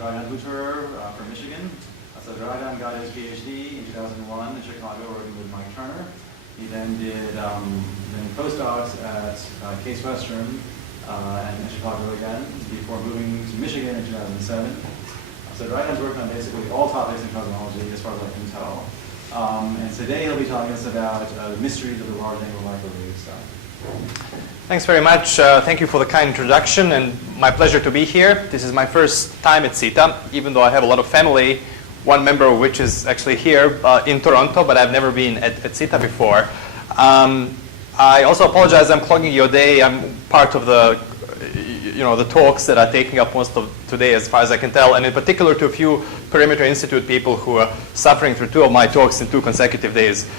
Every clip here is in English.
Dragan Huterer from Michigan. So Dragan got his PhD in 2001 in Chicago working with Mike Turner. He then did postdocs at Case Western and in Chicago again before moving to Michigan in 2007. So Dragan's worked on basically all topics in cosmology as far as I can tell. And today he'll be telling us about the mysteries of the large angle microwave stuff. Thanks very much. Thank you for the kind introduction, and my pleasure to be here. This is my first time at CITA, even though I have a lot of family, one member of which is actually here in Toronto, but I've never been at CITA before. I also apologize, I'm clogging your day. I'm part of the talks that are taking up most of today as far as I can tell, and in particular to a few Perimeter Institute people who are suffering through two of my talks in 2 consecutive days.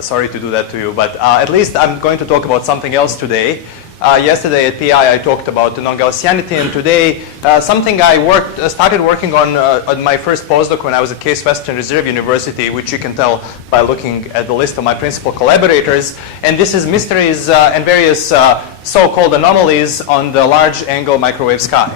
Sorry to do that to you, but at least I'm going to talk about something else today. Yesterday at PI I talked about non-Gaussianity, and today something I started working on my first postdoc when I was at Case Western Reserve University, which you can tell by looking at the list of my principal collaborators. And this is mysteries and various so-called anomalies on the large angle microwave sky.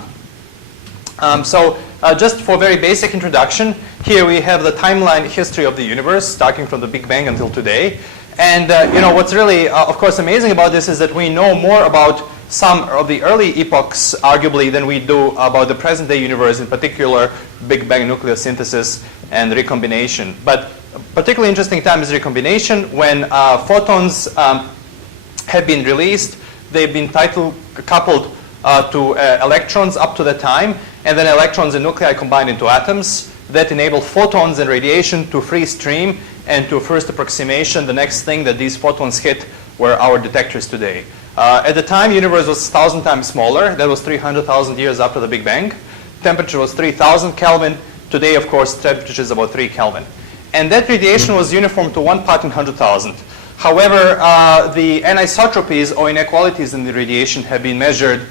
Just for a very basic introduction, here we have the timeline history of the universe, starting from the Big Bang until today. And what's really, of course, amazing about this is that we know more about some of the early epochs, arguably, than we do about the present-day universe, in particular, Big Bang nucleosynthesis and recombination. But a particularly interesting time is recombination, when photons have been released. They've been coupled to electrons up to that time, and then electrons and nuclei combined into atoms that enable photons and radiation to free stream. And to first approximation, the next thing that these photons hit were our detectors today. At the time, the universe was 1,000 times smaller. That was 300,000 years after the Big Bang. Temperature was 3,000 Kelvin. Today, of course, temperature is about 3 Kelvin. And that radiation was uniform to 1 part in 100,000. However, the anisotropies or inequalities in the radiation have been measured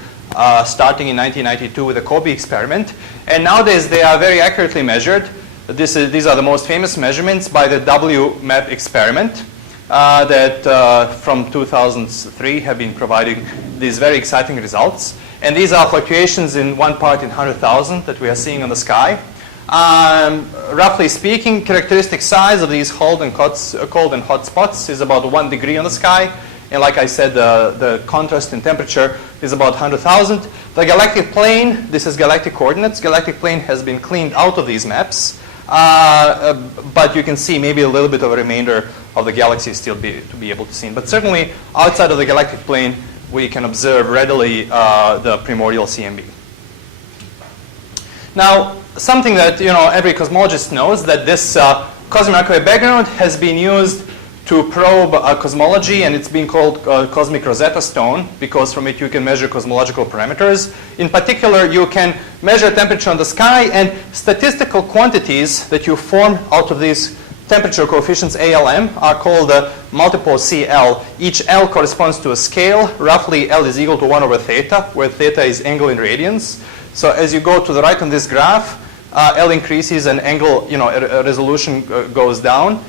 starting in 1992 with the Kobe experiment. And nowadays, they are very accurately measured. These are the most famous measurements by the WMAP experiment that from 2003 have been providing these very exciting results. And these are fluctuations in 1 part in 100,000 that we are seeing on the sky. Roughly speaking, characteristic size of these cold and hot spots is about 1 degree on the sky. And like I said, the contrast in temperature is about 100,000. The galactic plane, this is galactic coordinates. Galactic plane has been cleaned out of these maps. But you can see maybe a little bit of a remainder of the galaxy still to be able to see. But certainly outside of the galactic plane, we can observe readily the primordial CMB. Now, something that every cosmologist knows, that this cosmic microwave background has been used to probe cosmology, and it's been called cosmic Rosetta Stone because from it you can measure cosmological parameters. In particular, you can measure temperature on the sky, and statistical quantities that you form out of these temperature coefficients ALM are called multiple CL. Each L corresponds to a scale. Roughly L is equal to 1 over theta, where theta is angle in radians. So as you go to the right on this graph, L increases and angle, resolution goes down.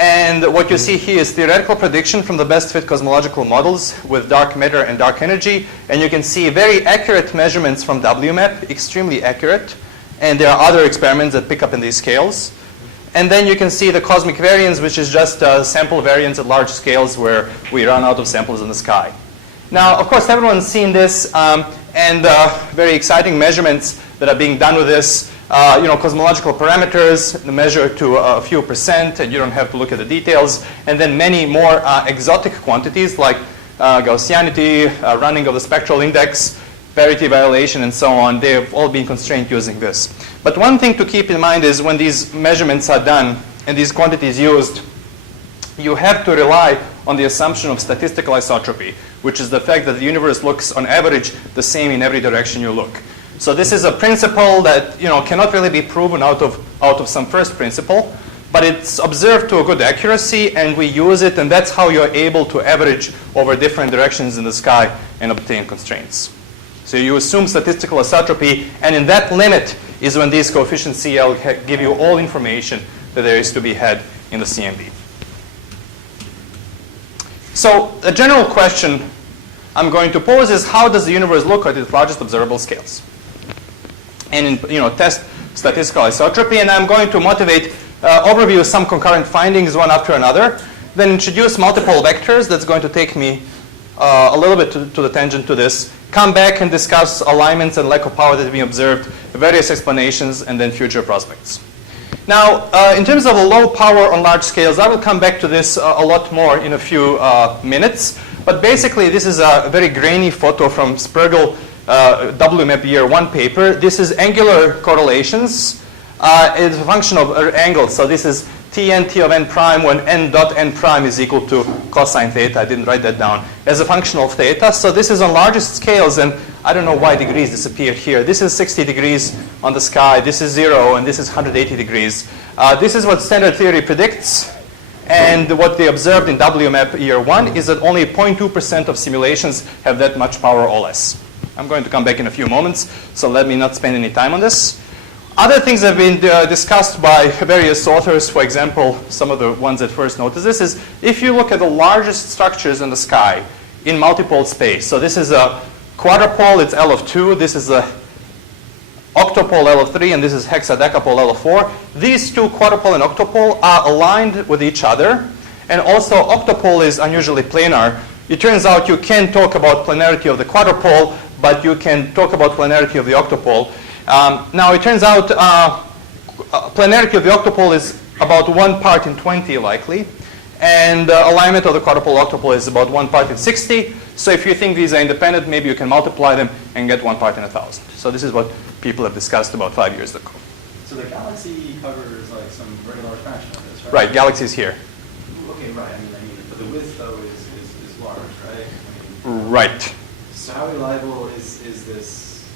And what you see here is theoretical prediction from the best fit cosmological models with dark matter and dark energy. And you can see very accurate measurements from WMAP, extremely accurate. And there are other experiments that pick up in these scales. And then you can see the cosmic variance, which is just sample variance at large scales where we run out of samples in the sky. Now, of course, everyone's seen this, and very exciting measurements that are being done with this. Cosmological parameters measured to a few percent, and you don't have to look at the details. And then many more exotic quantities like Gaussianity, running of the spectral index, parity violation, and so on. They have all been constrained using this. But one thing to keep in mind is when these measurements are done and these quantities used, you have to rely on the assumption of statistical isotropy, which is the fact that the universe looks on average the same in every direction you look. So this is a principle that cannot really be proven out of some first principle, but it's observed to a good accuracy, and we use it, and that's how you're able to average over different directions in the sky and obtain constraints. So you assume statistical isotropy, and in that limit is when these coefficients CL give you all information that there is to be had in the CMB. So a general question I'm going to pose is, how does the universe look at its largest observable scales? and test statistical isotropy. And I'm going to motivate overview some concurrent findings one after another, then introduce multiple vectors. That's going to take me a little bit to the tangent to this. Come back and discuss alignments and lack of power that have been observed, various explanations, and then future prospects. Now, in terms of low power on large scales, I will come back to this a lot more in a few minutes. But basically, this is a very grainy photo from Spergel WMAP year 1 paper. This is angular correlations. It's a function of angles. So this is Tn T of n prime when n dot n prime is equal to cosine theta. I didn't write that down. As a function of theta. So this is on largest scales. And I don't know why degrees disappeared here. This is 60 degrees on the sky. This is 0. And this is 180 degrees. This is what standard theory predicts. And what they observed in WMAP year 1 is that only 0.2% of simulations have that much power or less. I'm going to come back in a few moments. So let me not spend any time on this. Other things have been discussed by various authors. For example, some of the ones that first noticed this is if you look at the largest structures in the sky in multipole space. So this is a quadrupole, it's L of 2. This is a octopole, L of 3, and this is hexadecapole, L of 4. These two, quadrupole and octopole, are aligned with each other. And also, octopole is unusually planar. It turns out you can talk about planarity of the quadrupole, but you can talk about planarity of the octopole. Now, it turns out planarity of the octopole is about 1 part in 20 likely. And alignment of the quadrupole octopole is about 1 part in 60. So if you think these are independent, maybe you can multiply them and get 1 part in 1,000. So this is what people have discussed about 5 years ago. So the galaxy covers like some very large fraction of this, right? Right, galaxy is here. Okay, right. I mean, but the width though is large, right? I mean, right. So how reliable is this?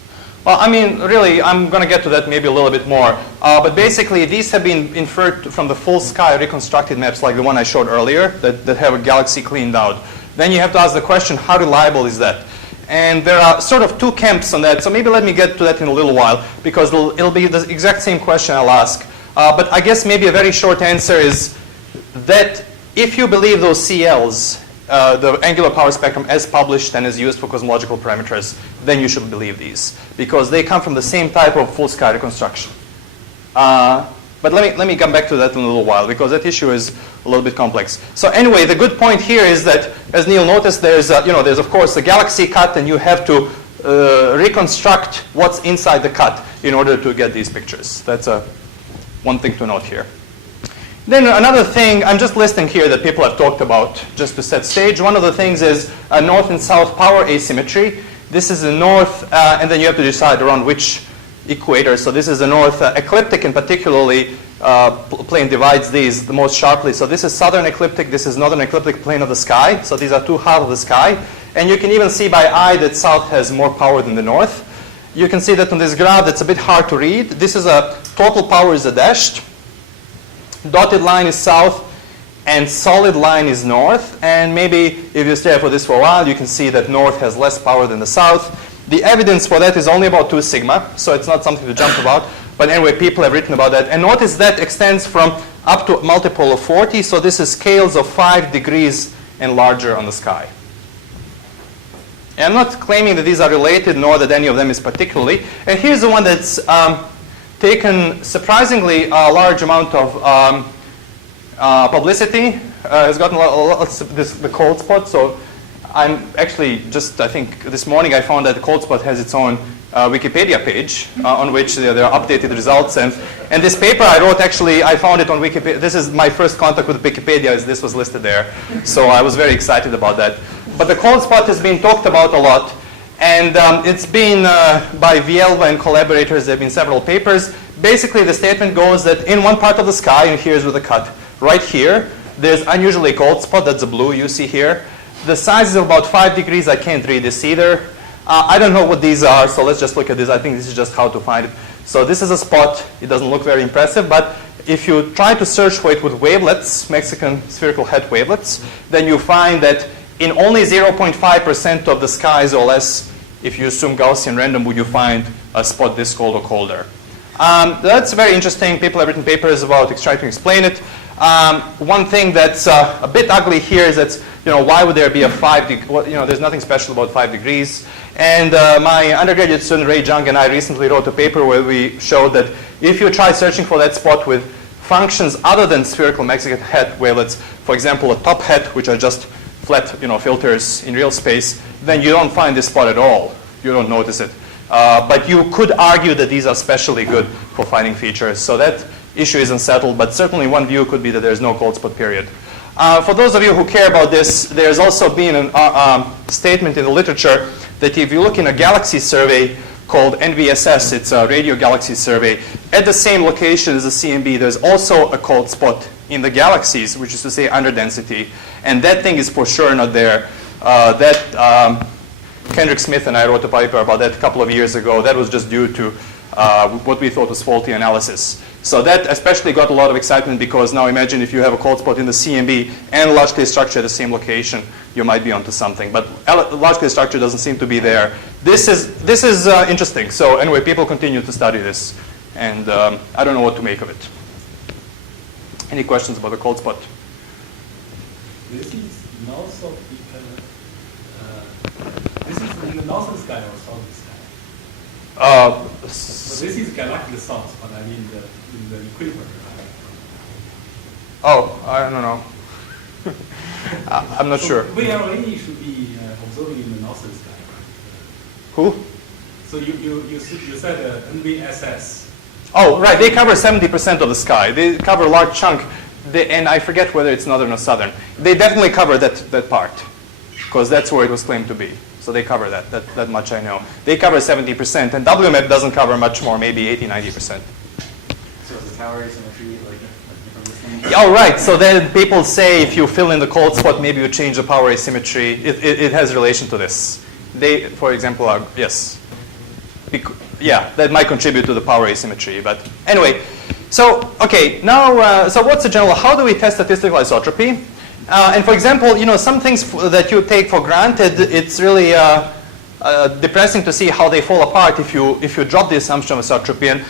Well, I mean, really, I'm going to get to that maybe a little bit more. But basically, these have been inferred from the full sky reconstructed maps like the one I showed earlier that have a galaxy cleaned out. Then you have to ask the question, how reliable is that? And there are sort of two camps on that. So maybe let me get to that in a little while, because it'll be the exact same question I'll ask. But I guess maybe a very short answer is that if you believe those CLs, the angular power spectrum as published and as used for cosmological parameters, then you should believe these, because they come from the same type of full sky reconstruction. But let me come back to that in a little while, because that issue is a little bit complex. So anyway, the good point here is that, as Neil noticed, there's of course the galaxy cut, and you have to reconstruct what's inside the cut in order to get these pictures. That's one thing to note here. Then another thing, I'm just listing here that people have talked about just to set stage. One of the things is north and south power asymmetry. This is the north, and then you have to decide around which equator. So this is the north ecliptic, and particularly plane divides these the most sharply. So this is southern ecliptic, this is northern ecliptic plane of the sky. So these are two halves of the sky. And you can even see by eye that south has more power than the north. You can see that on this graph that's a bit hard to read. This is a total power is a dashed. Dotted line is south, and solid line is north. And maybe if you stare for this for a while, you can see that north has less power than the south. The evidence for that is only about 2 sigma, so it's not something to jump about. But anyway, people have written about that. And notice that extends from up to a multiple of 40. So this is scales of 5 degrees and larger on the sky. And I'm not claiming that these are related, nor that any of them is particularly. And here's the one that's taken surprisingly a large amount of publicity. Has gotten the cold spot. So I'm actually just, I think this morning I found that the cold spot has its own Wikipedia page on which there are updated results. And this paper I wrote, actually, I found it on Wikipedia. This is my first contact with Wikipedia, as this was listed there. So I was very excited about that. But the cold spot has been talked about a lot. And it's been by Vielva and collaborators. There have been several papers. Basically, the statement goes that in one part of the sky, and here's with the cut, right here, there's unusually cold spot. That's the blue you see here. The size is about 5 degrees. I can't read this either. I don't know what these are, so let's just look at this. I think this is just how to find it. So this is a spot. It doesn't look very impressive, but if you try to search for it with wavelets, Mexican spherical head wavelets, then you find that in only 0.5% of the skies or less, if you assume Gaussian random, would you find a spot this cold or colder. That's very interesting. People have written papers about trying to explain it. One thing that's a bit ugly here is that why would there be a there's nothing special about 5 degrees. And my undergraduate student Ray Jung and I recently wrote a paper where we showed that if you try searching for that spot with functions other than spherical Mexican hat wavelets, for example, a top hat, which are just flat filters in real space, then you don't find this spot at all. You don't notice it. But you could argue that these are especially good for finding features. So that issue isn't settled, but certainly one view could be that there's no cold spot period. For those of you who care about this, there's also been a statement in the literature that if you look in a galaxy survey called NVSS, it's a radio galaxy survey, at the same location as the CMB, there's also a cold spot in the galaxies, which is to say under density. And that thing is for sure not there. Kendrick Smith and I wrote a paper about that a couple of years ago. That was just due to what we thought was faulty analysis. So that especially got a lot of excitement because now imagine if you have a cold spot in the CMB and a large-scale structure at the same location, you might be onto something. But large-scale structure doesn't seem to be there. This is interesting. So anyway, people continue to study this, and I don't know what to make of it. Any questions about the cold spot? This is north of this is in the northern sky or southern sky? So this is galactic south, but I mean in the equator. Oh, I don't know. I'm not sure. VLA should be observing in the northern sky, right? Who? So you said NVSS. Oh, right. They cover 70% of the sky. They cover a large chunk. And I forget whether it's northern or southern. They definitely cover that part because that's where it was claimed to be. So they cover that much I know. They cover 70%, and WMAP doesn't cover much more, maybe 80, 90%. So is the tower asymmetry from this thing? Oh, right. So then people say if you fill in the cold spot, maybe you change the power asymmetry. It has relation to this. They, for example, are, yes. Yeah, that might contribute to the power asymmetry. But anyway, so, okay, now, so what's the general, how do we test statistical isotropy? And for example, some things that you take for granted, it's really depressing to see how they fall apart if you drop the assumption of isotropy. And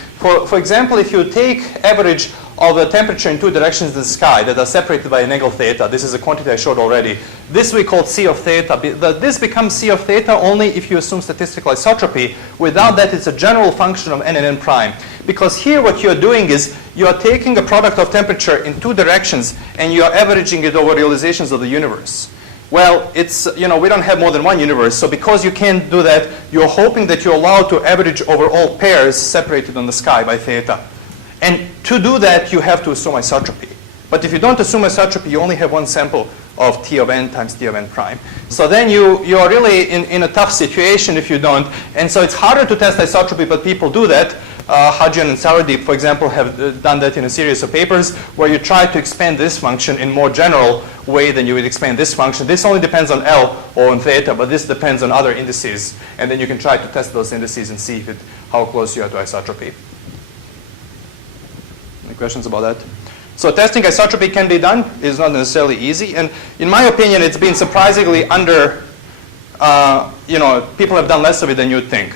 for example, if you take average of the temperature in two directions in the sky that are separated by an angle theta, this is a quantity I showed already. This we call C of theta. This becomes C of theta only if you assume statistical isotropy. Without that, it's a general function of n and n prime. Because here what you're doing is you are taking a product of temperature in two directions and you are averaging it over realizations of the universe. Well, it's, we don't have more than one universe, so because you can't do that, you're hoping that you're allowed to average over all pairs separated on the sky by theta. And to do that, you have to assume isotropy. But if you don't assume isotropy, you only have one sample of T of n times T of n prime. So then you're really in a tough situation if you don't. And so it's harder to test isotropy, but people do that. Hadjian and Saurdeep, for example, have done that in a series of papers where you try to expand this function in more general way than you would expand this function. This only depends on L or on theta, but this depends on other indices. And then you can try to test those indices and see how close you are to isotropy. Any questions about that? So testing isotropy can be done. It's not necessarily easy. And in my opinion, it's been surprisingly people have done less of it than you'd think.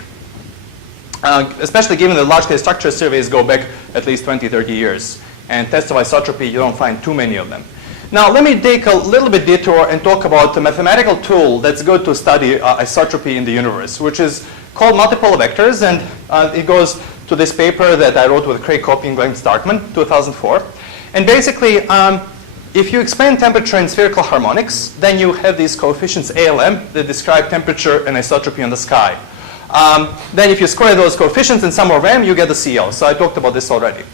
Especially given that large-scale structure surveys go back at least 20, 30 years. And tests of isotropy, you don't find too many of them. Now, let me take a little bit detour and talk about a mathematical tool that's good to study isotropy in the universe, which is called multipolar vectors. And it goes to this paper that I wrote with Craig Copy and Glenn Starkman, 2004. And basically, if you expand temperature in spherical harmonics, then you have these coefficients ALM that describe temperature and isotropy on the sky. Then if you square those coefficients and sum over m, you get the CL. So I talked about this already.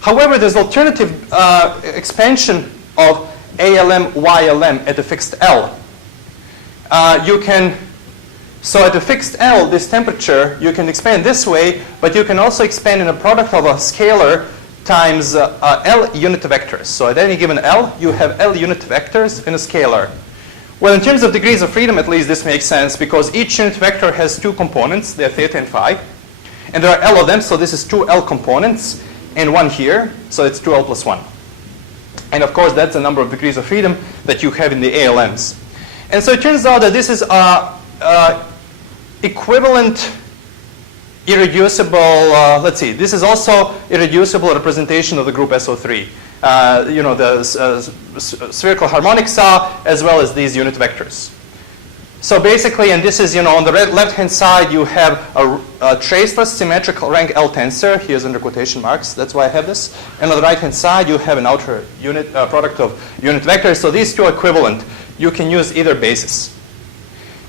However, there's alternative expansion of ALM, YLM at a fixed L. So at a fixed L, this temperature, you can expand this way, but you can also expand in a product of a scalar times L unit vectors. So at any given L, you have L unit vectors in a scalar. Well, in terms of degrees of freedom, at least, this makes sense because each unit vector has two components. They're theta and phi. And there are L of them, so this is two L components and one here. So it's 2L plus 1. And of course, that's the number of degrees of freedom that you have in the ALMs. And so it turns out that this is equivalent irreducible, let's see, this is also irreducible representation of the group SO3. the spherical harmonic saw, as well as these unit vectors. So basically, and this is, on the left-hand side, you have a traceless symmetrical rank L tensor. Here's under quotation marks. That's why I have this. And on the right-hand side, you have an outer unit product of unit vectors. So these two are equivalent. You can use either basis.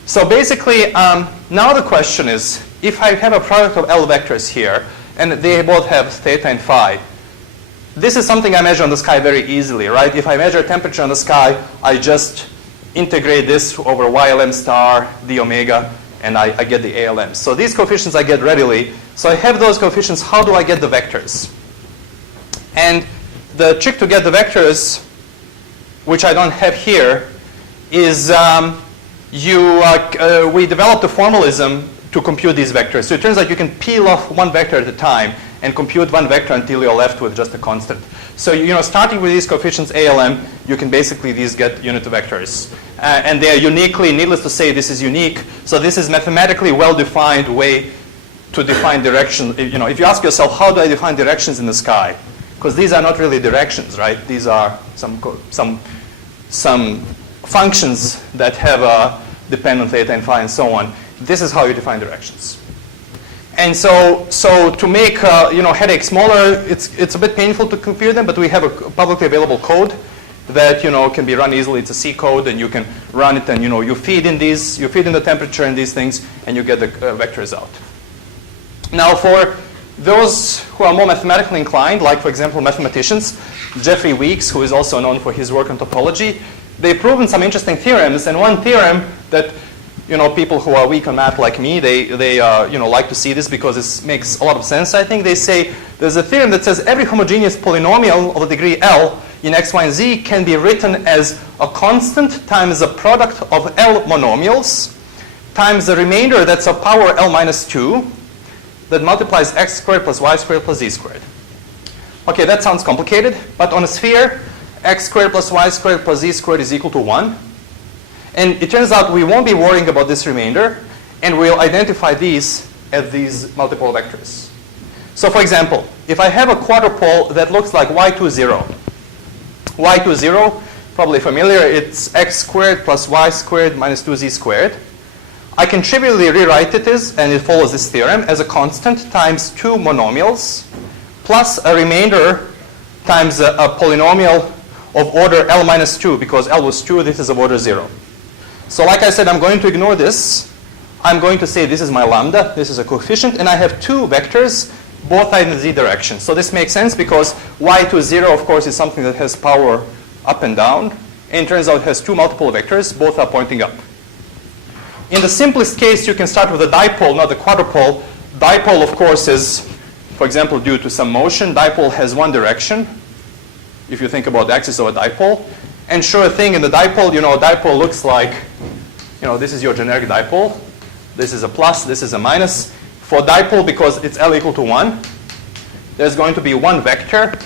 So basically, now the question is, if I have a product of L vectors here, and they both have theta and phi, this is something I measure on the sky very easily, right? If I measure temperature on the sky, I just integrate this over YLM star d omega, and I get the ALM. So these coefficients I get readily. So I have those coefficients. How do I get the vectors? And the trick to get the vectors, which I don't have here, is we developed a formalism to compute these vectors. So it turns out you can peel off one vector at a time and compute one vector until you're left with just a constant. So starting with these coefficients ALM, you can basically get unit vectors. And they are uniquely, needless to say, this is unique. So this is mathematically well-defined way to define direction. If you ask yourself, how do I define directions in the sky? Because these are not really directions, right? These are some functions that have depend on theta and phi and so on. This is how you define directions. And so to make headaches smaller, it's a bit painful to compute them, but we have a publicly available code that can be run easily. It's a C code, and you can run it, and you feed in the temperature and these things, and you get the vectors out. Now, for those who are more mathematically inclined, like for example mathematicians, Jeffrey Weeks, who is also known for his work on topology, they've proven some interesting theorems, and one theorem that people who are weak on math like me, they like to see this because this makes a lot of sense, I think. They say there's a theorem that says every homogeneous polynomial of the degree L in x, y, and z can be written as a constant times the product of L monomials times the remainder that's of power L minus 2 that multiplies x squared plus y squared plus z squared. Okay, that sounds complicated, but on a sphere, x squared plus y squared plus z squared is equal to 1. And it turns out we won't be worrying about this remainder, and we'll identify these as these multiple vectors. So for example, if I have a quadrupole that looks like y20, y20, probably familiar, it's x squared plus y squared minus 2z squared. I can trivially rewrite it and it follows this theorem, as a constant times two monomials plus a remainder times a polynomial of order L minus 2, because L was 2, this is of order 0. So like I said, I'm going to ignore this. I'm going to say this is my lambda, this is a coefficient, and I have two vectors, both are in the z direction. So this makes sense because y20, of course, is something that has power up and down. And it turns out it has two multiple vectors, both are pointing up. In the simplest case, you can start with a dipole, not the quadrupole. Dipole, of course, is, for example, due to some motion. Dipole has one direction, if you think about the axis of a dipole. And sure thing, in the dipole, a dipole looks like, this is your generic dipole. This is a plus, this is a minus. For dipole, because it's L equal to 1, there's going to be one vector,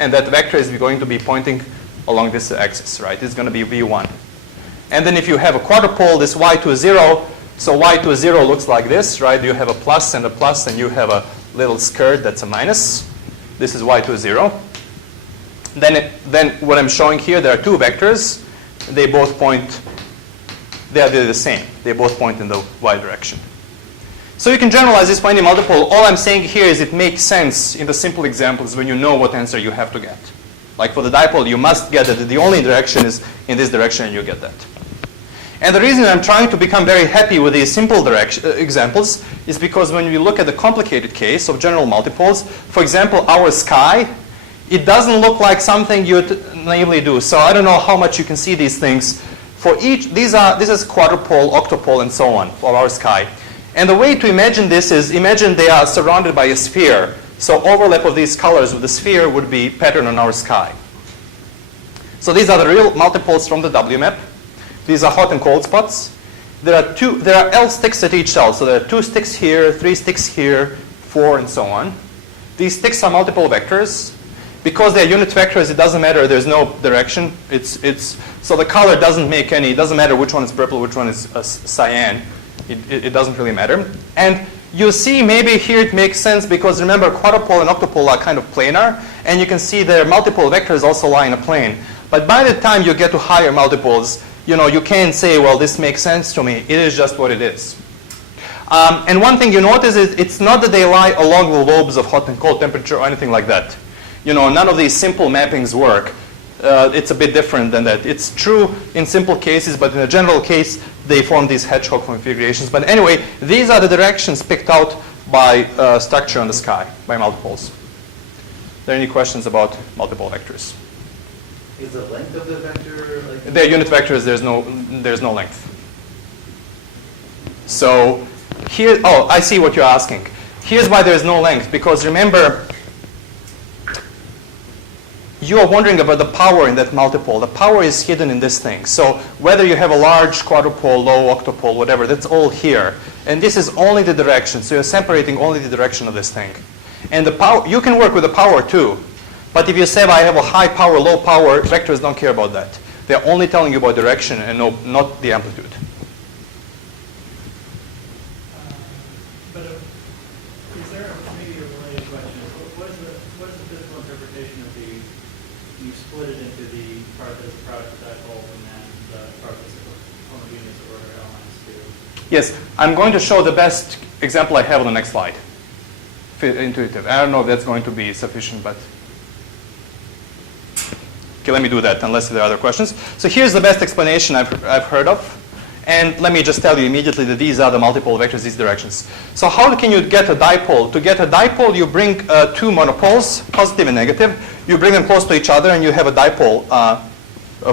and that vector is going to be pointing along this axis, right? It's going to be V1. And then if you have a quadrupole, this y20, so y20 looks like this, right? You have a plus, and you have a little skirt that's a minus. This is y20. Then what I'm showing here, there are two vectors. They both point, they're the same. They both point in the y direction. So you can generalize this for any multiple. All I'm saying here is it makes sense in the simple examples when you know what answer you have to get. Like for the dipole, you must get that the only direction is in this direction, and you get that. And the reason I'm trying to become very happy with these simple examples is because when you look at the complicated case of general multiples, for example, our sky, it doesn't look like something you'd naively do. So I don't know how much you can see these things. For each, this is quadrupole, octopole, and so on for our sky. And the way to imagine this is, imagine they are surrounded by a sphere. So overlap of these colors with the sphere would be pattern on our sky. So these are the real multiples from the W map. These are hot and cold spots. There are L sticks at each cell. So there are 2 sticks here, 3 sticks here, 4, and so on. These sticks are multiple vectors. Because they're unit vectors, it doesn't matter. There's no direction. So the color doesn't make any. It doesn't matter which one is purple, which one is cyan. It doesn't really matter. And you see, maybe here it makes sense because remember, quadrupole and octopole are kind of planar. And you can see their multiple vectors also lie in a plane. But by the time you get to higher multiples, you can't say, well, this makes sense to me. It is just what it is. And one thing you notice is it's not that they lie along the lobes of hot and cold temperature or anything like that. None of these simple mappings work. It's a bit different than that. It's true in simple cases, but in a general case, they form these hedgehog configurations. But anyway, these are the directions picked out by structure on the sky, by multiples. Are there any questions about multiple vectors? Is the length of the vector like? They're unit vectors. There's no length. So here, I see what you're asking. Here's why there's no length. Because remember, you are wondering about the power in that multiple. The power is hidden in this thing. So whether you have a large quadrupole, low octupole, whatever, that's all here. And this is only the direction. So you're separating only the direction of this thing. And the power, you can work with the power too. But if you say, I have a high power, low power, vectors don't care about that. They're only telling you about direction and not the amplitude. But is there maybe a related question? What is the physical interpretation of the, you split it into the part that's a product of dipoles and then the part that's homogeneous or order elements too? Yes, I'm going to show the best example I have on the next slide. Intuitive. I don't know if that's going to be sufficient, but okay, let me do that unless there are other questions. So here's the best explanation I've heard of. And let me just tell you immediately that these are the multiple vectors, these directions. So how can you get a dipole? To get a dipole, you bring two monopoles, positive and negative. You bring them close to each other, and you have a dipole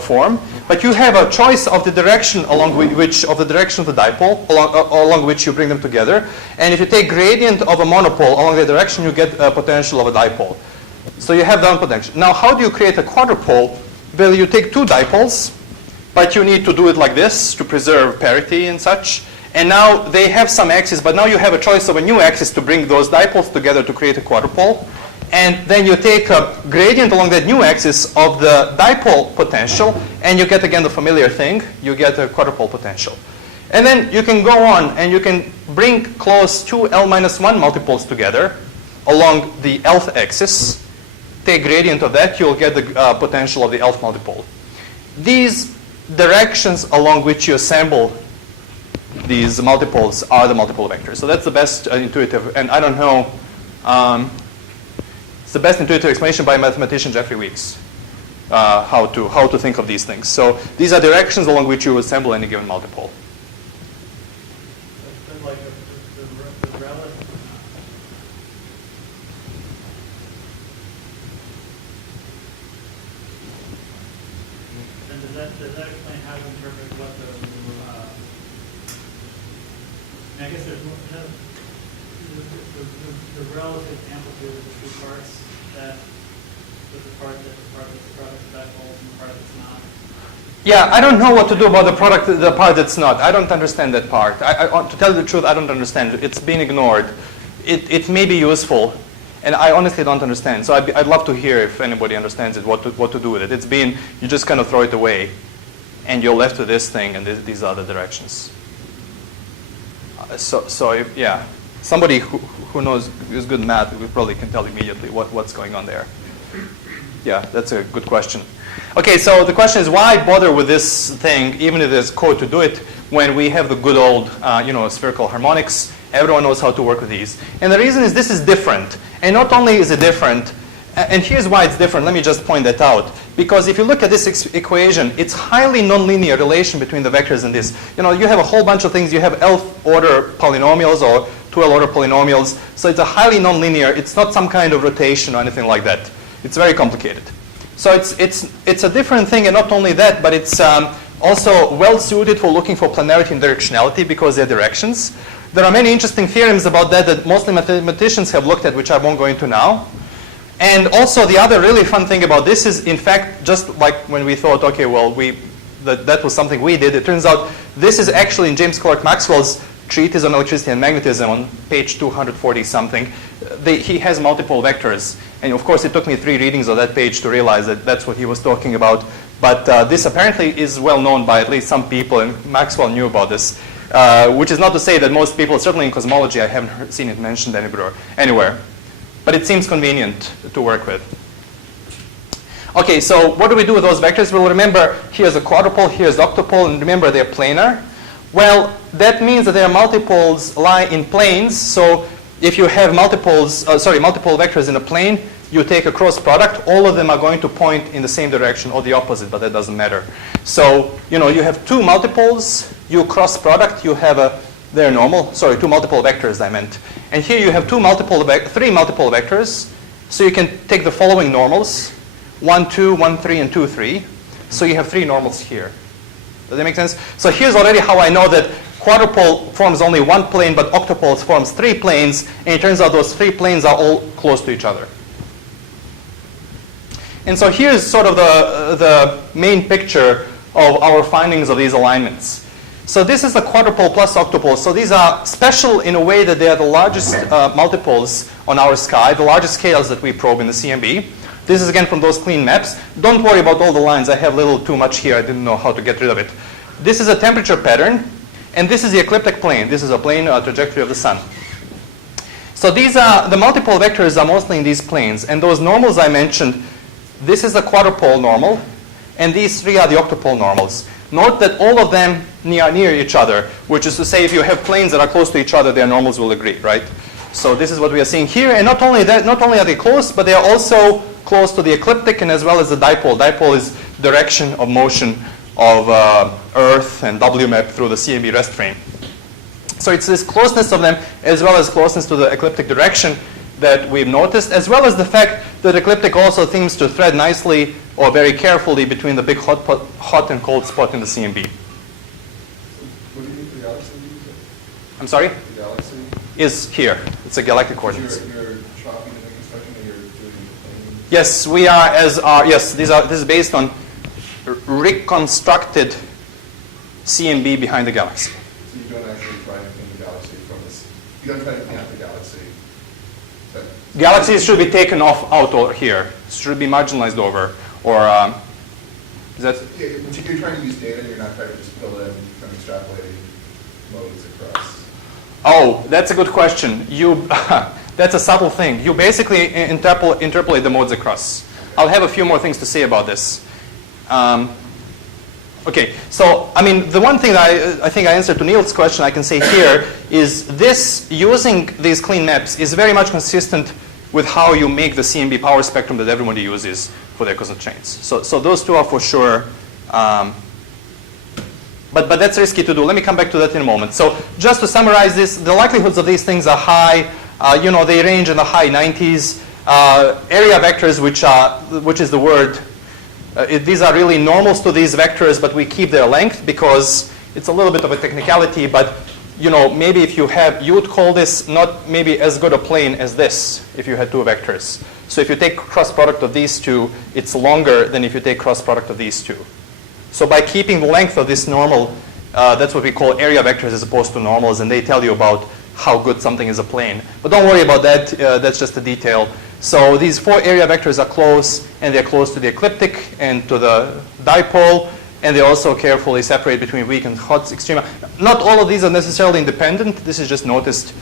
form. But you have a choice of the direction along which of the direction of the dipole, along which you bring them together. And if you take gradient of a monopole along the direction, you get a potential of a dipole. So you have down potential. Now, how do you create a quadrupole? Well, you take two dipoles, but you need to do it like this to preserve parity and such. And now they have some axis, but now you have a choice of a new axis to bring those dipoles together to create a quadrupole. And then you take a gradient along that new axis of the dipole potential, and you get again the familiar thing. You get a quadrupole potential. And then you can go on, and you can bring close two L-1 multiples together along the Lth axis. Take gradient of that, you'll get the potential of the Lth multipole. These directions along which you assemble these multiples are the multiple vectors. So that's the best intuitive, and I don't know, it's the best intuitive explanation by mathematician Jeffrey Weeks, how to think of these things. So these are directions along which you assemble any given multiple. But like the relative. And does that explain how to interpret what I guess there's the relative amplitude of the two parts that with the part that's the product of dipoles and the part that's not. Yeah, I don't know what to do about the part that's not. I don't understand that part. To tell you the truth, I don't understand it. It's been ignored. It may be useful, and I honestly don't understand. So I'd love to hear if anybody understands it, what to do with it. It's been, you just kind of throw it away, and you're left with this thing and these other directions. So if, yeah, somebody who knows is good at math, we probably can tell immediately what's going on there. Yeah, that's a good question. Okay, so the question is, why bother with this thing, even if there's code to do it, when we have the good old, spherical harmonics? Everyone knows how to work with these. And the reason is this is different. And not only is it different, and here's why it's different. Let me just point that out. Because if you look at this equation, it's highly nonlinear relation between the vectors and this. You have a whole bunch of things. You have Lth order polynomials or 2L order polynomials. So it's a highly nonlinear. It's not some kind of rotation or anything like that. It's very complicated. So it's a different thing, and not only that, but it's also well suited for looking for planarity and directionality because they're directions. There are many interesting theorems about that mostly mathematicians have looked at, which I won't go into now. And also the other really fun thing about this is, in fact, just like when we thought, okay, well, that was something we did, it turns out this is actually in James Clerk Maxwell's treatise on electricity and magnetism on page 240 something. He has multiple vectors. And of course, it took me 3 readings of that page to realize that that's what he was talking about. But this apparently is well known by at least some people, and Maxwell knew about this, which is not to say that most people, certainly in cosmology, I haven't seen it mentioned anywhere. But it seems convenient to work with. Okay, so what do we do with those vectors? Well, remember, here's a quadrupole, here's octupole, and remember they're planar. Well, that means that their multiples lie in planes. So if you have multiple vectors in a plane, you take a cross product. All of them are going to point in the same direction or the opposite, but that doesn't matter. So you have two multiples, you cross product, you have they're normal. Sorry, two multiple vectors I meant. And here you have three multiple vectors. So you can take the following normals: 1, 2, 1, 3, and 2, 3. So you have three normals here. Does that make sense? So here's already how I know that quadrupole forms only one plane, but octupole forms three planes. And it turns out those three planes are all close to each other. And so here's sort of the main picture of our findings of these alignments. So this is the quadrupole plus octupole. So these are special in a way that they are the largest multiples on our sky, the largest scales that we probe in the CMB. This is again from those clean maps. Don't worry about all the lines. I have a little too much here. I didn't know how to get rid of it. This is a temperature pattern, and this is the ecliptic plane. This is a plane trajectory of the sun. So these are the multiple vectors are mostly in these planes, and those normals I mentioned. This is the quadrupole normal, and these three are the octupole normals. Note that all of them are near each other, which is to say if you have planes that are close to each other, their normals will agree, right? So this is what we are seeing here. And not only are they close, but they are also close to the ecliptic and as well as the dipole. Dipole is direction of motion of Earth and WMAP through the CMB rest frame. So it's this closeness of them as well as closeness to the ecliptic direction that we've noticed, as well as the fact that ecliptic also seems to thread nicely or very carefully between the big hot and cold spot in the CMB. What do you mean the galaxy? I'm sorry? The galaxy? Is here. It's a galactic coordinates. You're chopping the construction and you're doing the plane? Yes, we are yes, this is based on reconstructed CMB behind the galaxy. So you don't actually try to clean the galaxy from this. You don't try to clean out the galaxy. Galaxies should be taken out over here. Should be marginalized over. Or is that? Yeah, you're trying to use data, you're not trying to just fill in from extrapolating modes across. Oh, that's a good question. That's a subtle thing. You basically interpolate the modes across. I'll have a few more things to say about this. Okay, so I mean, the one thing that I think I answered to Neil's question I can say here is this, using these clean maps is very much consistent with how you make the CMB power spectrum that everybody uses for their cosine chains. So those two are for sure, but that's risky to do. Let me come back to that in a moment. So just to summarize this, the likelihoods of these things are high. They range in the high 90s. Area vectors, which is the word. These are really normals to these vectors, but we keep their length because it's a little bit of a technicality. But maybe if you would call this not maybe as good a plane as this if you had two vectors. So if you take cross product of these two, it's longer than if you take cross product of these two. So by keeping the length of this normal, that's what we call area vectors as opposed to normals, and they tell you about how good something is a plane. But don't worry about that. That's just a detail. So these four area vectors are close, and they're close to the ecliptic and to the dipole, and they also carefully separate between weak and hot extrema. Not all of these are necessarily independent. This is just noticed,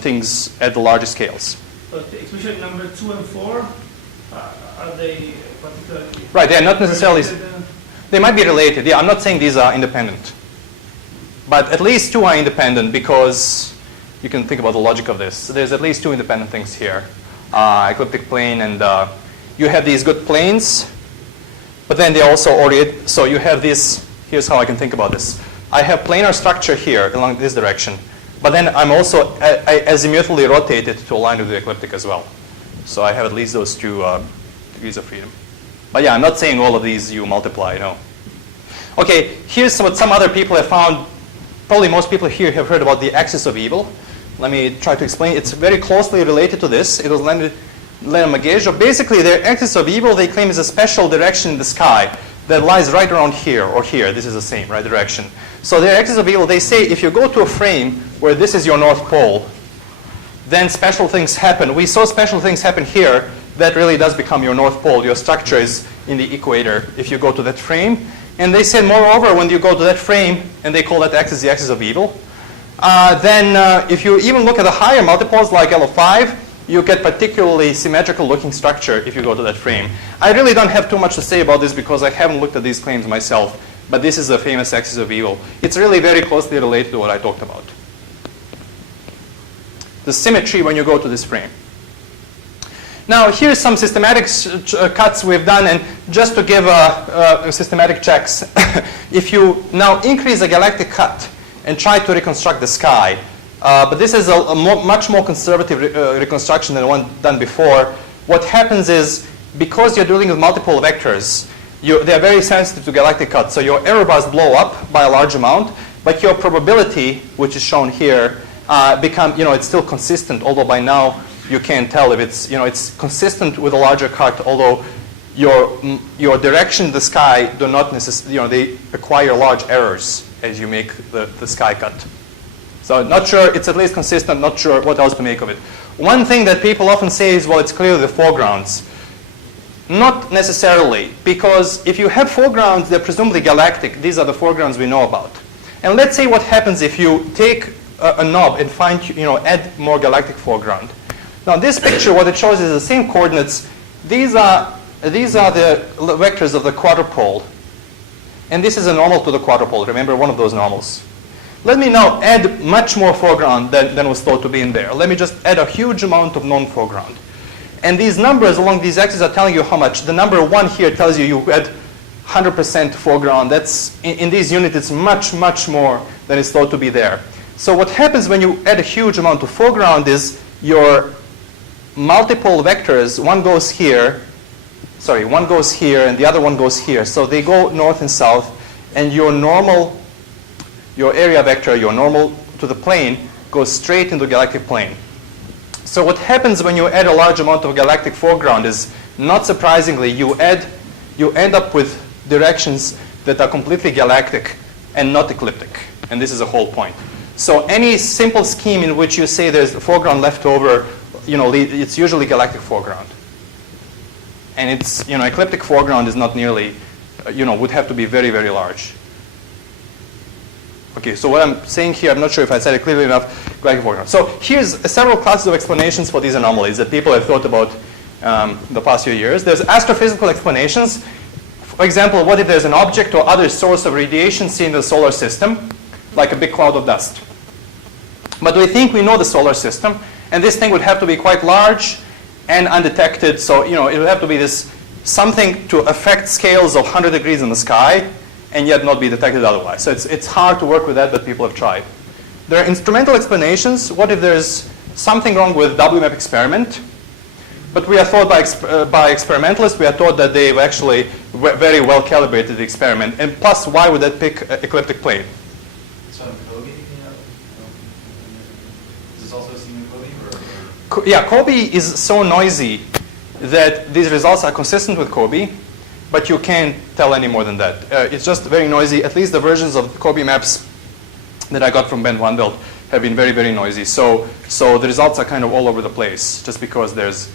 things at the larger scales. So especially number 2 and 4, are they particularly? Right, they are not necessarily. Related? They might be related. Yeah, I'm not saying these are independent, but at least two are independent because. You can think about the logic of this. So there's at least two independent things here. Ecliptic plane and you have these good planes, but then they also orient. So you have this, here's how I can think about this. I have planar structure here along this direction, but then I'm also azimuthally rotated to align with the ecliptic as well. So I have at least those two degrees of freedom. But yeah, I'm not saying all of these you multiply, no. Okay, here's what some other people have found. Probably most people here have heard about the axis of evil. Let me try to explain. It's very closely related to this. It was Leonard Magejo. Basically, their axis of evil, they claim, is a special direction in the sky that lies right around here or here. This is the same, right, direction. So their axis of evil, they say if you go to a frame where this is your North Pole, then special things happen. We saw special things happen here. That really does become your North Pole. Your structure is in the equator if you go to that frame. And they said, moreover, when you go to that frame, and they call that axis the axis of evil, then if you even look at the higher multiples like L5, you get particularly symmetrical looking structure if you go to that frame. I really don't have too much to say about this because I haven't looked at these claims myself, but this is the famous axis of evil. It's really very closely related to what I talked about. The symmetry when you go to this frame. Now, here's some systematic cuts we've done, and just to give systematic checks, if you now increase the galactic cut and try to reconstruct the sky, but this is a much more conservative reconstruction than the one done before, what happens is, because you're dealing with multiple vectors, they're very sensitive to galactic cuts, so your error bars blow up by a large amount, but your probability, which is shown here, it's still consistent, although by now you can't tell if it's consistent with a larger cut, although your direction in the sky do not necessarily, they acquire large errors as you make the sky cut. So not sure, it's at least consistent, not sure what else to make of it. One thing that people often say is, well, it's clearly the foregrounds. Not necessarily, because if you have foregrounds, they're presumably galactic. These are the foregrounds we know about. And let's say what happens if you take a knob and add more galactic foreground. Now this picture, what it shows is the same coordinates. These are the vectors of the quadrupole. And this is a normal to the quadrupole. Remember, one of those normals. Let me now add much more foreground than was thought to be in there. Let me just add a huge amount of non-foreground. And these numbers along these axes are telling you how much. The number 1 here tells you had 100% foreground. That's, in these units, it's much, much more than is thought to be there. So what happens when you add a huge amount of foreground is your multiple vectors, one goes here, and the other one goes here. So they go north and south, and your area vector, your normal to the plane, goes straight into the galactic plane. So what happens when you add a large amount of galactic foreground is, not surprisingly, you end up with directions that are completely galactic and not ecliptic. And this is the whole point. So any simple scheme in which you say there's foreground left over, it's usually galactic foreground. And it's, ecliptic foreground is not nearly, would have to be very, very large. Okay, so what I'm saying here, I'm not sure if I said it clearly enough, galactic foreground. So here's several classes of explanations for these anomalies that people have thought about the past few years. There's astrophysical explanations. For example, what if there's an object or other source of radiation seen in the solar system, like a big cloud of dust? But we think we know the solar system, and this thing would have to be quite large and undetected. So it would have to be this something to affect scales of 100 degrees in the sky, and yet not be detected otherwise. So it's hard to work with that, but people have tried. There are instrumental explanations. What if there's something wrong with WMAP experiment? But we are thought by experimentalists, we are taught that they've actually very well calibrated the experiment. And plus, why would that pick ecliptic plane? So in Kobe, is this also seen in Kobe? Yeah, Kobe is so noisy that these results are consistent with Kobe, but you can't tell any more than that. It's just very noisy. At least the versions of Kobe maps that I got from Ben Van Veld have been very, very noisy. So the results are kind of all over the place, just because there's,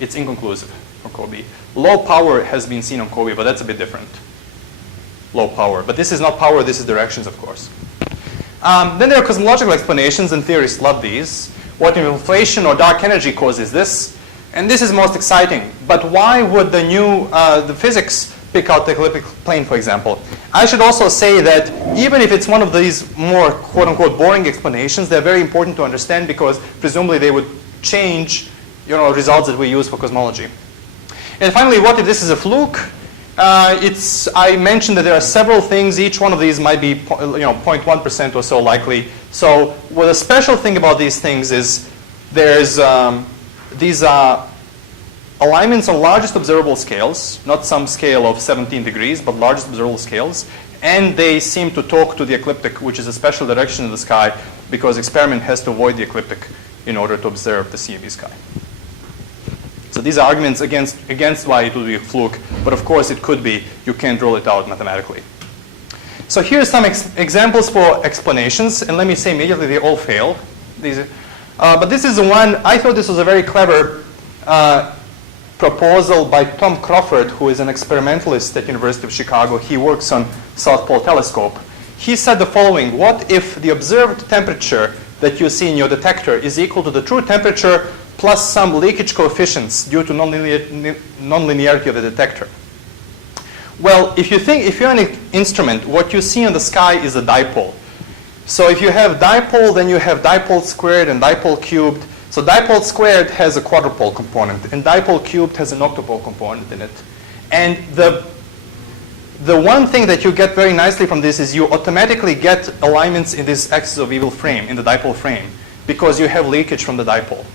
it's inconclusive for Kobe. Low power has been seen on Kobe, but that's a bit different. Low power. But this is not power, this is directions, of course. Then there are cosmological explanations, and theorists love these. What if inflation or dark energy causes this? And this is most exciting. But why would the physics pick out the ecliptic plane, for example? I should also say that even if it's one of these more quote-unquote boring explanations, they're very important to understand because presumably they would change results that we use for cosmology. And finally, what if this is a fluke? I mentioned that there are several things. Each one of these might be 0.1% or so likely. So the special thing about these things is these are alignments on largest observable scales, not some scale of 17 degrees, but largest observable scales. And they seem to talk to the ecliptic, which is a special direction in the sky, because experiment has to avoid the ecliptic in order to observe the CME sky. So these are arguments against why it would be a fluke, but of course it could be. You can't rule it out mathematically. So here's some examples for explanations, and let me say immediately they all fail. But this is the one, I thought this was a very clever proposal by Tom Crawford, who is an experimentalist at University of Chicago. He works on South Pole Telescope. He said the following: what if the observed temperature that you see in your detector is equal to the true temperature plus some leakage coefficients due to nonlinearity of the detector. Well, if you're an instrument, what you see on the sky is a dipole. So if you have dipole, then you have dipole squared and dipole cubed. So dipole squared has a quadrupole component, and dipole cubed has an octupole component in it. And the one thing that you get very nicely from this is you automatically get alignments in this axis of evil frame, in the dipole frame, because you have leakage from the dipole.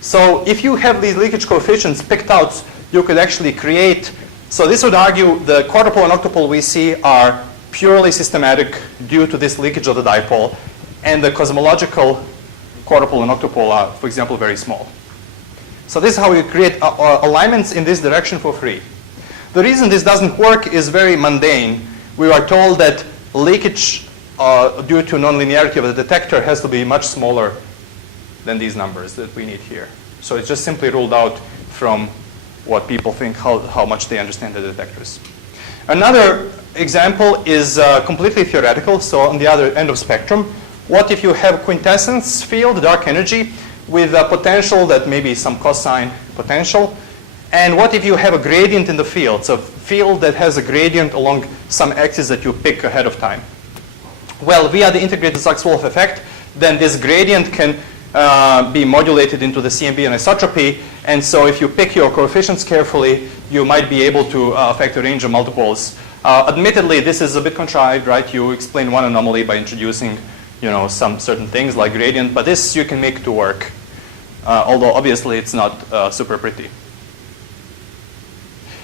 So if you have these leakage coefficients picked out, you could actually create, so this would argue the quadrupole and octupole we see are purely systematic due to this leakage of the dipole, and the cosmological quadrupole and octupole are, for example, very small. So this is how you create alignments in this direction for free. The reason this doesn't work is very mundane. We are told that leakage due to nonlinearity of the detector has to be much smaller than these numbers that we need here. So it's just simply ruled out from what people think, how much they understand the detectors. Another example is completely theoretical, so on the other end of spectrum. What if you have quintessence field, dark energy, with a potential that may be some cosine potential? And what if you have a gradient in the field, so a field that has a gradient along some axis that you pick ahead of time? Well, via the integrated Sachs-Wolf effect, then this gradient can be modulated into the CMB and isotropy. And so if you pick your coefficients carefully, you might be able to affect a range of multiples. Admittedly, this is a bit contrived, right? You explain one anomaly by introducing some certain things like gradient, but this you can make to work, although obviously it's not super pretty.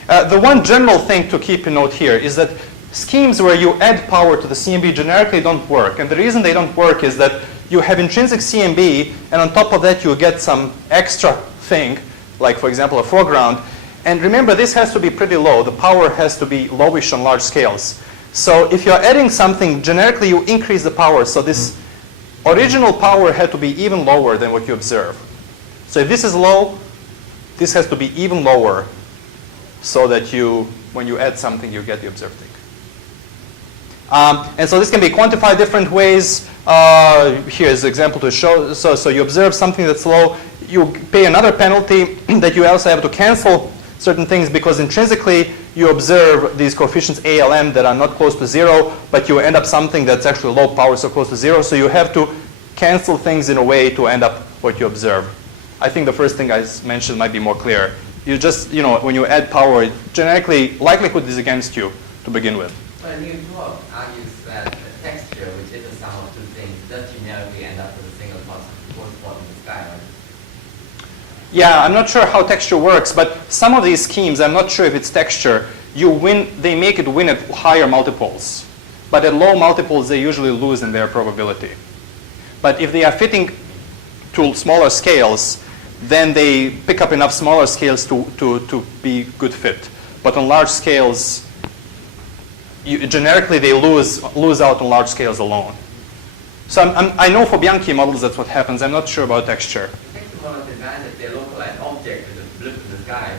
The one general thing to keep in note here is that schemes where you add power to the CMB generically don't work. And the reason they don't work is that you have intrinsic CMB, and on top of that you get some extra thing, like for example a foreground. And remember, this has to be pretty low. The power has to be lowish on large scales. So if you're adding something, generically you increase the power. So this original power had to be even lower than what you observe. So if this is low, this has to be even lower so that when you add something, you get the observed thing. And so this can be quantified different ways. Here's an example to show. So you observe something that's low. You pay another penalty that you also have to cancel certain things because intrinsically you observe these coefficients ALM that are not close to 0, but you end up something that's actually low power, so close to 0. So you have to cancel things in a way to end up what you observe. I think the first thing I mentioned might be more clear. You just, when you add power, generically likelihood is against you to begin with. But Newton argues that the texture, which is the sum of two things, does generically end up with a single coarse spot in the sky, right? Yeah, I'm not sure how texture works, but some of these schemes, I'm not sure if it's texture, they make it win at higher multiples. But at low multiples, they usually lose in their probability. But if they are fitting to smaller scales, then they pick up enough smaller scales to be good fit. But on large scales, generically they lose out on large scales alone. So I know for Bianchi models that's what happens. I'm not sure about texture. I think the one advantage, they localize object with a blip in the sky,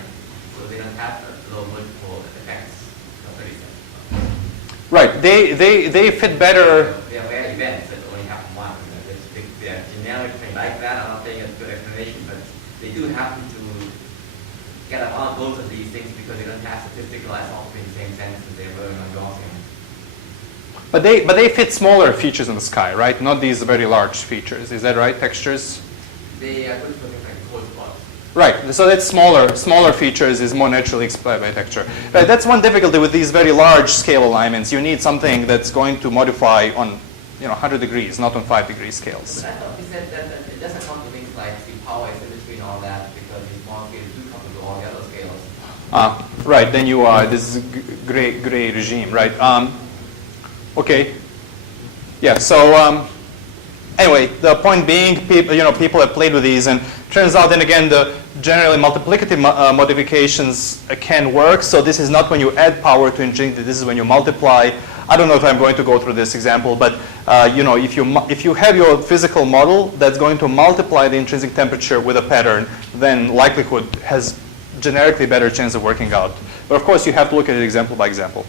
so they don't have low multiple effects. Right. They fit better. They are rare events that only happen once. They are generically like that. I'm not saying it's a good explanation, but they do happen to get around both of these things because they don't have statistical isotropy in the same sense that they're very on Gaussian. But they fit smaller features in the sky, right? Not these very large features. Is that right? Textures? They are good for things like cold spots. Right. So that's smaller features is more naturally explained by texture. Right. That's one difficulty with these very large scale alignments. You need something that's going to modify on 100 degrees, not on 5 degree scales. But I thought you said that it doesn't come to things like the power asymmetry and all that because these small scales do come to all the other scales. Right. Then you are this gray regime, right? Okay. Yeah. So anyway, the point being, people have played with these, and turns out, then again, the generally multiplicative modifications can work. So this is not when you add power to intrinsic. This is when you multiply. I don't know if I'm going to go through this example, but if you have your physical model that's going to multiply the intrinsic temperature with a pattern, then likelihood has generically better chance of working out. But of course, you have to look at it example by example.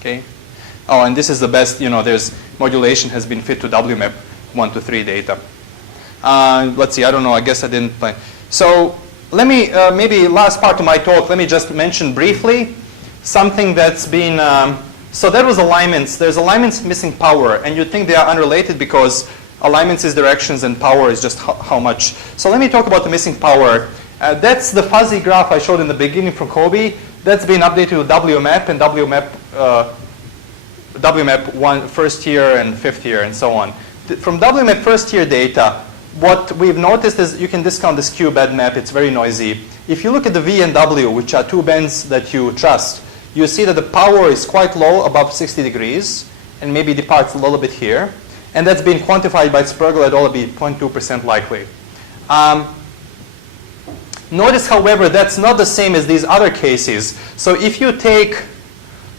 Okay. Oh, and this is the best. There's modulation has been fit to WMAP 1 to 3 data. Let's see, I don't know, I guess I didn't plan. So let me, maybe last part of my talk, let me just mention briefly something that's been, so that was alignments. There's alignments missing power, and you'd think they are unrelated because alignments is directions and power is just how much. So let me talk about the missing power. That's the fuzzy graph I showed in the beginning from Kobe. That's been updated to WMAP and WMAP 1 first year and 5th year and so on. From WMAP first year data, what we've noticed is you can discount this Q bed map. It's very noisy. If you look at the V and W, which are two bands that you trust, you see that the power is quite low, above 60 degrees, and maybe departs a little bit here. And that's been quantified by Spergel et al. Be 0.2% likely. Notice, however, that's not the same as these other cases. So if you take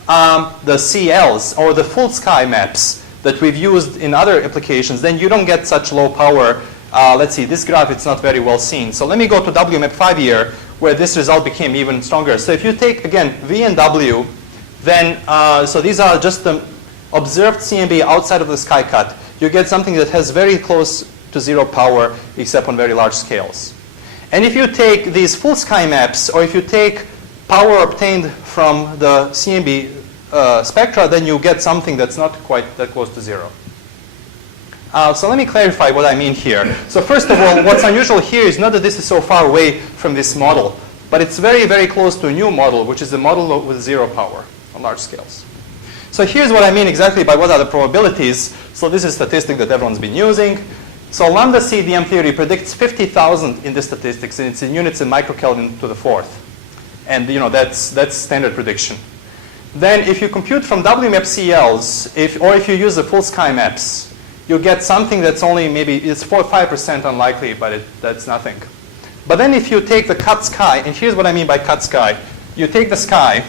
the CLs or the full sky maps that we've used in other applications, then you don't get such low power. Let's see, this graph, it's not very well seen. So let me go to WMAP 5 year, where this result became even stronger. So if you take, again, V and W, then, so these are just the observed CMB outside of the sky cut. You get something that has very close to 0 power, except on very large scales. And if you take these full sky maps, or if you take power obtained from the CMB spectra, then you get something that's not quite that close to 0. So let me clarify what I mean here. So first of all, what's unusual here is not that this is so far away from this model, but it's very, very close to a new model, which is a model with 0 power on large scales. So here's what I mean exactly by what are the probabilities. So this is a statistic that everyone's been using. So lambda CDM theory predicts 50,000 in this statistics, and it's in units in microkelvin to the 4th. And that's standard prediction. Then if you compute from WMAP CLs, or if you use the full sky maps, you get something that's only maybe, it's 4 or 5% unlikely, but that's nothing. But then if you take the cut sky, and here's what I mean by cut sky. You take the sky,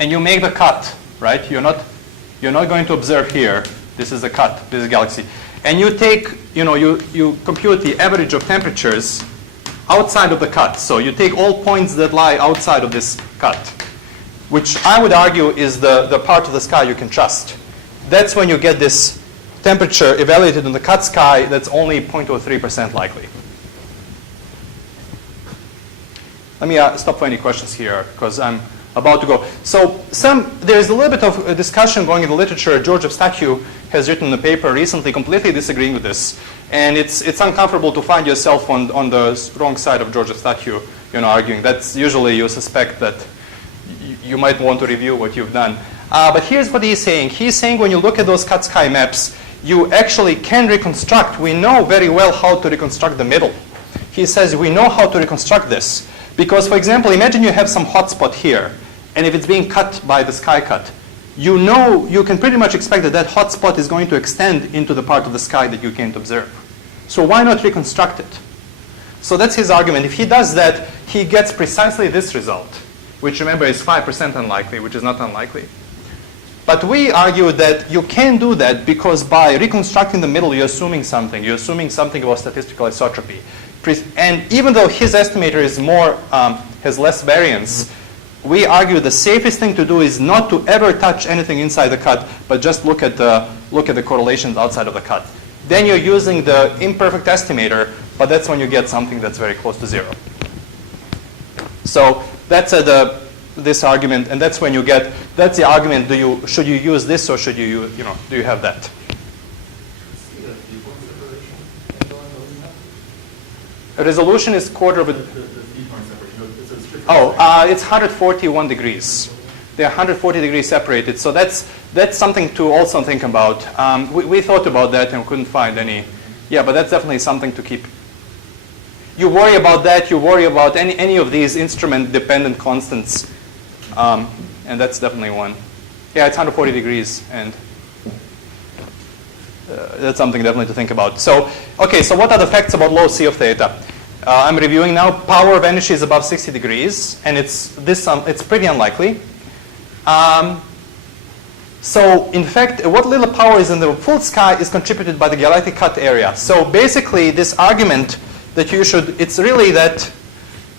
and you make the cut, right? You're not going to observe here. This is a cut, this is a galaxy. And you take, you compute the average of temperatures outside of the cut. So you take all points that lie outside of this cut, which I would argue is the part of the sky you can trust. That's when you get this temperature evaluated in the cut sky that's only 0.03% likely. Let me stop for any questions here, because I'm about to go. So there's a little bit of a discussion going in the literature. George Evstachiou has written a paper recently completely disagreeing with this. And it's uncomfortable to find yourself on the wrong side of George Evstachiou, arguing. That's usually you suspect that you might want to review what you've done. But here's what he's saying. He's saying when you look at those cut sky maps, you actually can reconstruct. We know very well how to reconstruct the middle. He says we know how to reconstruct this. Because, for example, imagine you have some hotspot here, and if it's being cut by the sky cut, you can pretty much expect that hotspot is going to extend into the part of the sky that you can't observe. So why not reconstruct it? So that's his argument. If he does that, he gets precisely this result, which, remember, is 5% unlikely, which is not unlikely. But we argue that you can do that because by reconstructing the middle, you're assuming something. You're assuming something about statistical isotropy. And even though his estimator is has less variance, we argue the safest thing to do is not to ever touch anything inside the cut, but just look at the correlations outside of the cut. Then you're using the imperfect estimator, but that's when you get something that's very close to 0. So that's this argument, and that's when you get, that's the argument, should you use this or should you do you have that? A resolution is quarter of a... it's 141 degrees. They're 140 degrees separated. So that's something to also think about. We thought about that and couldn't find any. Yeah, but that's definitely something to keep. You worry about that. You worry about any of these instrument-dependent constants. And that's definitely one. Yeah, it's 140 degrees. And that's something definitely to think about. So, okay, so what are the facts about low C of theta? I'm reviewing now. Power vanishes above 60 degrees, and it's pretty unlikely. So, in fact, what little power is in the full sky is contributed by the galactic cut area. So, basically, this argument that it's really that,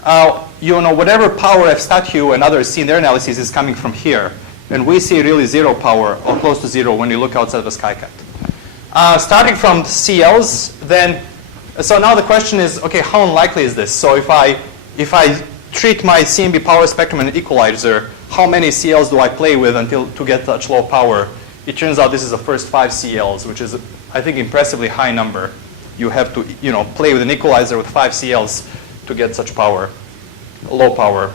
whatever power Evstachiou and others see in their analysis is coming from here. And we see really 0 power or close to 0 when you look outside of a skycat. Starting from CLs, then, so now the question is, okay, how unlikely is this? So if I treat my CMB power spectrum an equalizer, how many CLs do I play with to get such low power? It turns out this is the first 5 CLs, which is, I think, impressively high number. You have to, play with an equalizer with 5 CLs to get such power, low power.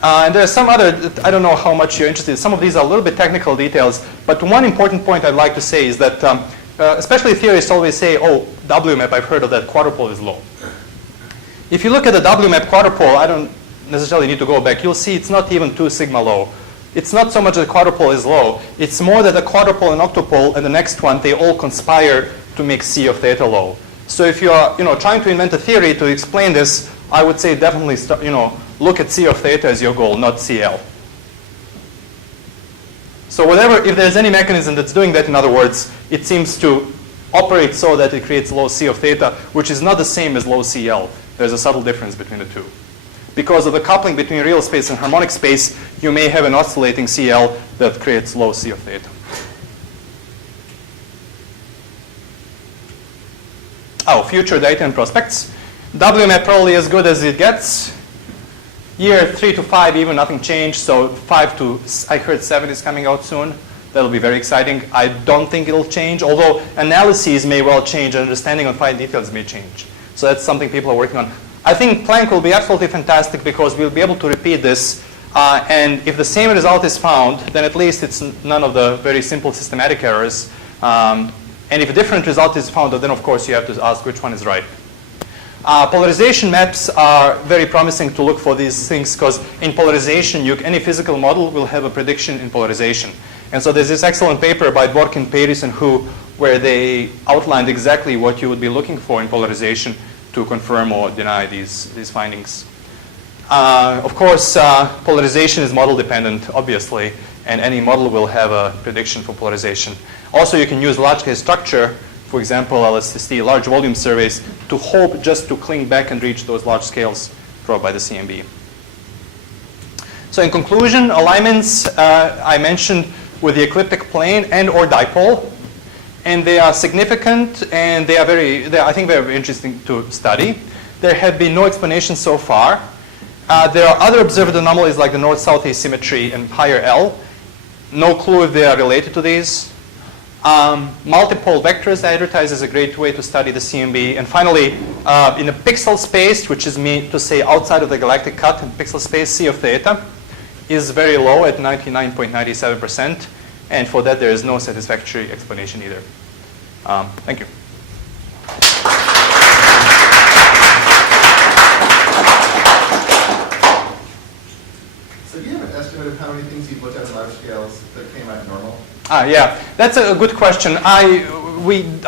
And there's some other, I don't know how much you're interested in. Some of these are a little bit technical details, but one important point I'd like to say is that, especially theorists always say, oh, WMAP, I've heard of that, quadrupole is low. If you look at the WMAP quadrupole, I don't necessarily need to go back, you'll see it's not even 2 sigma low. It's not so much that the quadrupole is low, it's more that the quadrupole and octupole and the next one, they all conspire to make C of theta low. So if you're trying to invent a theory to explain this, I would say definitely look at C of theta as your goal, not CL. So whatever, if there's any mechanism that's doing that, in other words, it seems to operate so that it creates low C of theta, which is not the same as low CL. There's a subtle difference between the two. Because of the coupling between real space and harmonic space, you may have an oscillating CL that creates low C of theta. Oh, future data and prospects. WMAP probably as good as it gets. Year 3 to 5, even nothing changed. So 5 to, I heard 7 is coming out soon. That'll be very exciting. I don't think it'll change, although analyses may well change, and understanding of fine details may change. So that's something people are working on. I think Planck will be absolutely fantastic because we'll be able to repeat this. And if the same result is found, then at least it's none of the very simple systematic errors. And if a different result is found, then of course you have to ask which one is right. Polarization maps are very promising to look for these things because in polarization, any physical model will have a prediction in polarization. And so there's this excellent paper by Dworkin, Paris, and Hu, where they outlined exactly what you would be looking for in polarization to confirm or deny these findings. Of course, polarization is model dependent, obviously, and any model will have a prediction for polarization. Also, you can use large-scale structure, for example, LSTC, large volume surveys, to hope just to cling back and reach those large scales probed by the CMB. So in conclusion, alignments I mentioned with the ecliptic plane and or dipole, and they are significant and they are I think very interesting to study. There have been no explanations so far. There are other observed anomalies like the north-south asymmetry and higher L. No clue if they are related to these. Multiple vectors advertised as a great way to study the CMB. And finally, in a pixel space, which is meant to say outside of the galactic cut in pixel space, C of theta is very low at 99.97%. And for that, there is no satisfactory explanation either. Thank you. So do you have an estimate of how many things you've looked at in large scales that came out normal? Yeah, that's a good question. I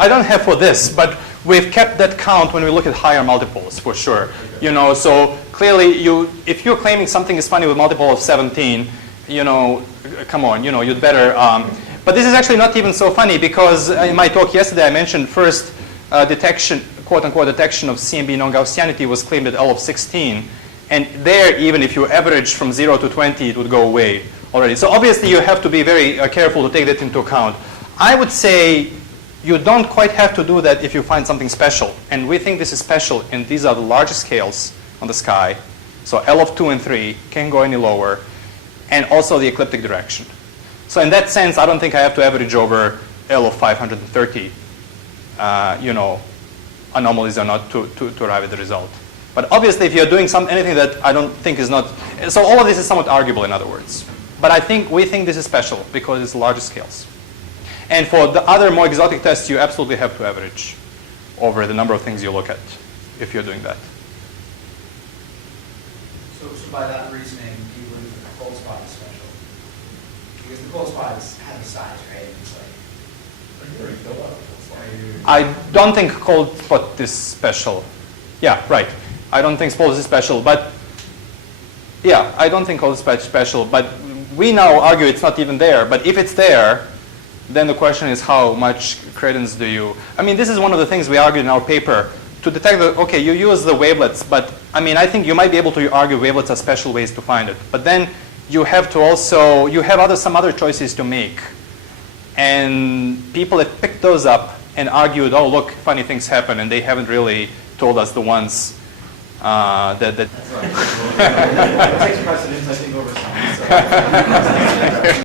don't have for this, but we've kept that count when we look at higher multiples for sure. Okay. So clearly, if you're claiming something is funny with multiple of 17, come on, you'd better. But this is actually not even so funny because in my talk yesterday I mentioned first detection, quote unquote, detection of CMB non-Gaussianity was claimed at L of 16, and there even if you average from 0 to 20, it would go away already. So obviously you have to be very careful to take that into account. I would say you don't quite have to do that if you find something special. And we think this is special, and these are the largest scales on the sky. So L of 2 and 3 can't go any lower, and also the ecliptic direction. So in that sense, I don't think I have to average over L of 530, anomalies or not to arrive at the result. But obviously, if you're doing anything that I don't think is not, so all of this is somewhat arguable, in other words. But we think this is special because it's larger scales. And for the other more exotic tests, you absolutely have to average over the number of things you look at if you're doing that. So by that reasoning, you believe that the cold spot is special? Because the cold spot has a size, right? It's like, I don't think cold spot is special. Yeah, right. I don't think cold is special, but yeah, I don't think cold spot is special. But we now argue it's not even there. But if it's there, then the question is how much credence do you? I mean, this is one of the things we argued in our paper. To detect okay, you use the wavelets, but I mean, I think you might be able to argue wavelets are special ways to find it. But then you have to also, you have some other choices to make. And people have picked those up and argued, oh, look, funny things happen, and they haven't really told us the ones that. That's right. It takes precedence, I think, over science. So.